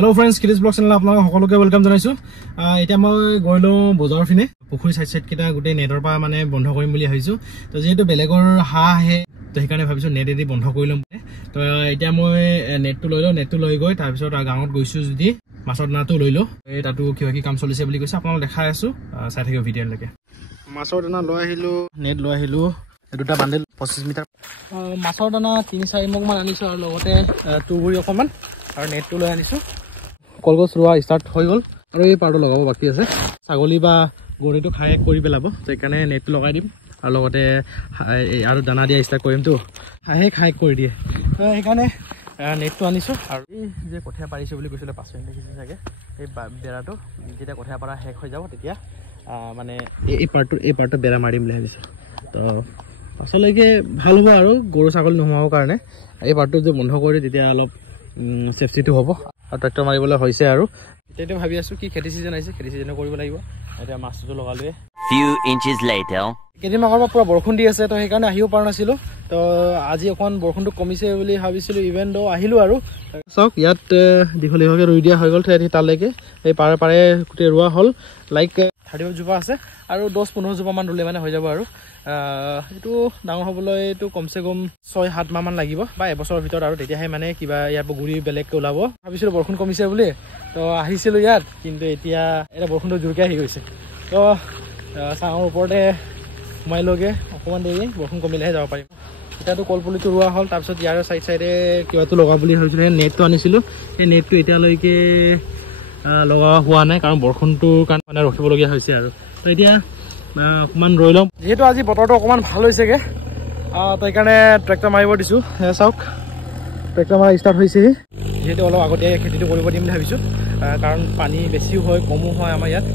Hello friends, Kiris Blog channel আপোনালোক সকলোকে welcome জনাইছো। এটা মই গইলো বজাৰ ফিনে পুখুৰী সাইড কিটা গুটে নেটৰ পা মানে বন্ধ কৰিম বুলি ভাবিছো। তো যেহেতু বেলেগৰ হা হে তো সেইকাৰণে ভাবিছো নেট এদি বন্ধ কৰি লম। তো এটা মই নেটটো লৈ গৈ তাৰ পিছত গাঁৱত গৈছো যদি মাছৰ দানাটো লৈ লো। এই তাতো কি কাম চলিছে বুলি কৈছে আপোনালোক দেখাই আছো, চাই থাকিব ভিডিঅ'লৈকে। মাছৰ দানা লৈ আহিলো, নেট লৈ আহিলো, দুটা বান্ডেল 25 মিটাৰ। মাছৰ দানা 3-4 মগ মান আনিছো আৰু লগতে তুগুৰি অকমান আৰু নেটটো লৈ আনিছো। কলগছ ৰোৱা ষ্টাৰ্ট হৈ গ'ল আৰু এই পাৰটো লগাব বাকি আছে। ছাগলী বা গৰুটো খাই কৰি পেলাব, সেইকাৰণে নেটটো লগাই দিম আৰু লগতে আৰু দানা দিয়া ষ্টাৰ্ট কৰিম। তো হাঁহে খাই কৰি দিয়ে, তো সেইকাৰণে নেটটো আনিছো। আৰু এই যে কঠীয়া পাৰিছো বুলি কৈছিলে 5 মিনিট দেখিছে চাগে, এই বেৰাটো যেতিয়া কঠীয়া পৰা শেষ হৈ যাব তেতিয়া মানে এই পাৰ্টটো বেৰা মাৰিম বুলি ভাবিছো। তো পাছলৈকে ভাল হ'ব আৰু গৰু ছাগলী নোহোৱাৰ কাৰণে এই পাৰ্টটো যে বন্ধ কৰি তেতিয়া অলপ সেফটিটো হ'ব। আৰু ট্ৰেক্টৰ মাৰিবলৈ হৈছে আৰু এতিয়া ভাবি আছো কি খেতি সিজন আহিছে, খেতি সিজনো কৰিব লাগিব। এতিয়া মাছটো লগালোৱে। few inches later কেইদিন আগৰ পৰা পুৰা বৰষুণ দি আছে, তো সেইকাৰণে আহিব পৰা নাছিলো। তো আজি অকণ বৰষুণটো কমিছে বুলি ভাবিছিলো, ইভেন দো আহিলো। আৰু চাওক ইয়াত দীঘলীয়াকৈ ৰুই দিয়া হৈ গ'ল তালৈকে, এই পাৰে গোটেই ৰোৱা হ'ল। লাইক 35 জোপা আছে আৰু 10-15 জোপা মান ৰুলে মানে হৈ যাব। আৰু এইটো ডাঙৰ হ'বলৈ এইটো কমচে কম 6-7 মাহ মান লাগিব বা এবছৰৰ ভিতৰত, আৰু তেতিয়াহে মানে কিবা ইয়াৰ পৰা গুৰি বেলেগকৈ ওলাব। ভাবিছিলো বৰষুণ কমিছে বুলি, তো আহিছিলো ইয়াত, কিন্তু এতিয়া বৰষুণটো জোৰকৈ আহি গৈছে। তো চাঙৰ ওপৰতে সোমাই লগে, অকণমান দেৰি বৰষুণ কমিলেহে যাব পাৰিম। এতিয়াতো কলপুলিটো ৰোৱা হ'ল, তাৰপিছত ইয়াৰ চাইডে কিবাটো লগা বুলি ভাবিছিলো। নেটটো আনিছিলো, সেই নেটটো এতিয়ালৈকে লগা হোৱা নাই কাৰণ বৰষুণটোৰ কাৰণে মানে ৰখিবলগীয়া হৈছে। আৰু তো এতিয়া অকণমান ৰৈ ল'ম, যিহেতু আজি বতৰটো অকণমান ভাল হৈছেগৈ, তো সেইকাৰণে ট্ৰেক্টৰ মাৰিব দিছোঁ। চাওক ট্ৰেক্টৰ মাৰা ষ্টাৰ্ট হৈছেহি, যিহেতু অলপ আগতীয়াকৈ খেতিটো কৰিব দিম বুলি ভাবিছোঁ, কাৰণ পানী বেছিও হয় কমো হয় আমাৰ ইয়াত।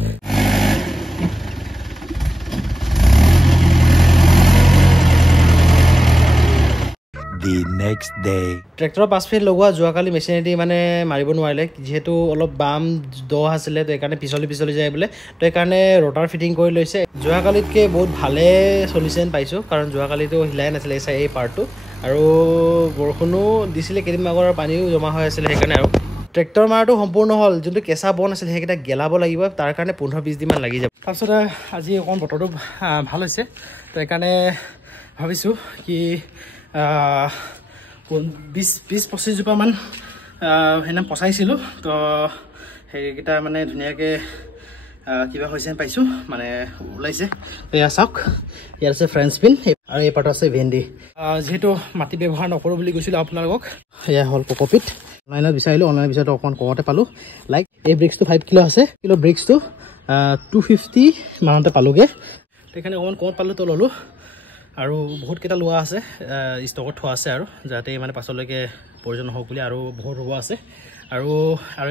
the next day ট্ৰেক্টৰৰ 5 ফিট লগোৱা যোৱাকালি মেচিনেদি মানে মাৰিব নোৱাৰিলে, যিহেতু অলপ বাম দ আছিলে, তো সেইকাৰণে পিছলি যায় বোলে। তো সেইকাৰণে ৰটাৰ ফিটিং কৰি লৈছে। যোৱাকালিতকৈ বহুত ভালে চলিছে যেন পাইছোঁ, কাৰণ যোৱাকালিতো হিলাই নাছিলে এই পাৰ্টটো, আৰু বৰষুণো দিছিলে কেইদিনমান আগৰ, পানীও জমা হৈ আছিলে। সেইকাৰণে আৰু ট্ৰেক্টৰ মাৰাটো সম্পূৰ্ণ হ'ল, যোনটো কেঁচা বন আছিলে সেইকেইটা গেলাব লাগিব, তাৰ কাৰণে 15-20 দিনমান লাগি যাব। তাৰপিছত আজি অকণ বতৰটো ভাল হৈছে, তো সেইকাৰণে ভাবিছোঁ কি 20-25 জোপা মান সেইদিনা পচাইছিলোঁ। তো সেইকেইটা মানে ধুনীয়াকৈ কিবা হৈছে পাইছোঁ, মানে ওলাইছে। এয়া চাওক, ইয়াত আছে ফ্ৰেঞ্চ বিন আৰু এই পাৰ্ট আছে ভেন্দি। যিহেতু মাটি ব্যৱহাৰ নকৰোঁ বুলি কৈছিলোঁ আপোনালোকক, এয়া হ'ল কক'পিট। অনলাইনত বিচাৰিলোঁ, অনলাইনত বিচাৰোঁতে অকণমান কমতে পালোঁ। লাইক এই ব্ৰিক্সটো 5 কিলো আছে, কিলো ব্ৰিক্সটো 250 মানতে পালোঁগৈ। সেইকাৰণে অকণমান কমত পালোঁ, তো ল'লোঁ। আৰু বহুতকেইটা লোৱা আছে, ষ্টকত থোৱা আছে, আৰু যাতে মানে পাছলৈকে প্ৰয়োজন হওক বুলি, আৰু বহুত ৰুব আছে। আৰু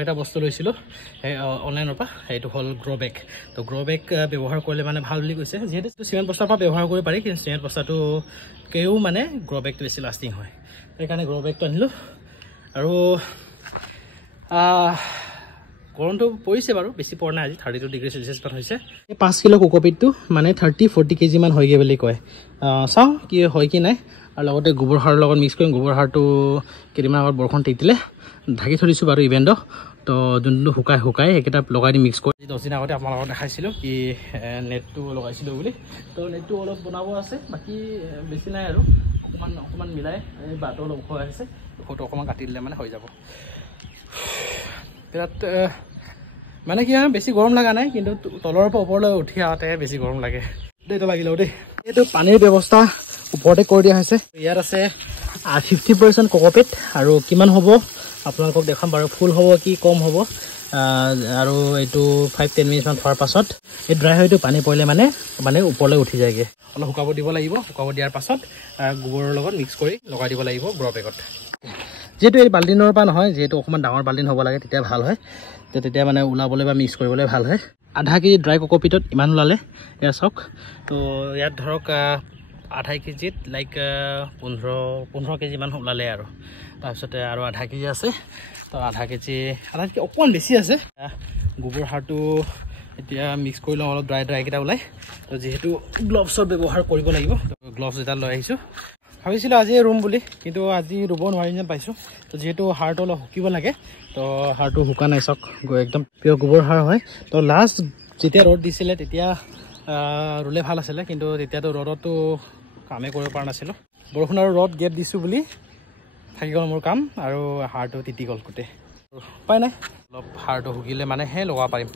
এটা বস্তু লৈছিলোঁ সেই অনলাইনৰ পৰা, সেইটো হ'ল গ্ৰ' বেগ। তো গ্ৰ' বেগ ব্যৱহাৰ কৰিলে মানে ভাল বুলি কৈছে, যিহেতু চিমেণ্ট বস্তাৰ পৰা ব্যৱহাৰ কৰিব পাৰি, কিন্তু চিমেণ্ট বস্তাটোকেও মানে গ্ৰ' বেগটো বেছি লাষ্টিং হয়। সেইকাৰণে গ্ৰ' বেগটো আনিলোঁ। আৰু গৰমটো পৰিছে বাৰু, বেছি পৰা নাই, আজি 32 ডিগ্ৰী চেলচিয়াছ মান হৈছে। এই 5 কিলো কোকোপিটটো মানে 30-40 কেজি মান হয়গৈ বুলি কয়। চাওঁ কি হয় কি নাই। আৰু লগতে গোবৰ সাৰৰ লগত মিক্স কৰিম। গোবৰ সাৰটো কেইদিনমান আগত বৰষুণ তিতিলে ঢাকি থৈ দিছোঁ বাৰু ইভেণ্টত, তো যোনটো শুকাই সেইকেইটা লগাই দি মিক্স কৰি 10 দিন আগতে আপোনালোকক দেখাইছিলোঁ কি নেটটো লগাইছিলোঁ বুলি। তো নেটটো অলপ বনাব আছে, বাকী বেছি নাই আৰু অকণমান মিলাই এই বাটটো অলপ ওখ আহিছে, ওখটো অকণমান কাটি দিলে মানে হৈ যাব। বিৰাট মানে কি হয়, বেছি গৰম লগা নাই, কিন্তু তলৰ পৰা ওপৰলৈ উঠি আহোঁতে বেছি গৰম লাগে। এইটো লাগিলে দেই। এইটো পানীৰ ব্যৱস্থা ওপৰতে কৰি দিয়া হৈছে। ইয়াত আছে 50% কক'পিট, আৰু কিমান হ'ব আপোনালোকক দেখাম বাৰু, ফুল হ'ব কি কম হ'ব। আৰু এইটো 5-10 মিনিট মান থোৱাৰ পাছত এই ড্ৰাই হয়তো পানী পৰিলে মানে ওপৰলৈ উঠি যায়গৈ। অলপ শুকাব দিব লাগিব, শুকাব দিয়াৰ পাছত গোবৰৰ লগত মিক্স কৰি লগাই দিব লাগিব গ্ৰ' বেগত। যিহেতু এই বাল্টিনৰ পৰা নহয়, যিহেতু অকণমান ডাঙৰ বাল্টিন হ'ব লাগে, তেতিয়া ভাল হয়, তেতিয়া মানে ওলাবলৈ বা মিক্স কৰিবলৈ ভাল হয়। আধা কেজি ড্ৰাই কক'পিটত ইমান ওলালে, এয়া চাওক। তো ইয়াত ধৰক আধা কেজিত লাইক 15 কেজি মান ওলালে। আৰু তাৰপিছতে আৰু আধা কেজি আছে, তো আধা কেজি অকণমান বেছি আছে। গোবৰ সাৰটো এতিয়া মিক্স কৰি লওঁ, অলপ ড্ৰাইকেইটা ওলাই। তো যিহেতু গ্লভছৰ ব্যৱহাৰ কৰিব লাগিব, তো গ্লভছ এটা লৈ আহিছোঁ। ভাবিছিলোঁ আজি ৰুম বুলি, কিন্তু আজি ৰুব নোৱাৰিম যেন পাইছোঁ। তো যিহেতু সাৰটো অলপ শুকিব লাগে, তো সাৰটো শুকা নাই, চাওক একদম পিয়ৰ গোবৰ সাৰ হয়। তো লাষ্ট যেতিয়া ৰ'দ দিছিলে তেতিয়া ৰুলে ভাল আছিলে, কিন্তু তেতিয়াতো ৰ'দতো কামেই কৰিব পৰা নাছিলোঁ। বৰষুণ আৰু ৰ'দ গেপ দিছোঁ বুলি থাকি গ'ল মোৰ কাম, আৰু সাৰটো তিতি গ'ল গোটেই। উপায় নাই, অলপ সাৰটো শুকিলে মানেহে লগাব পাৰিম।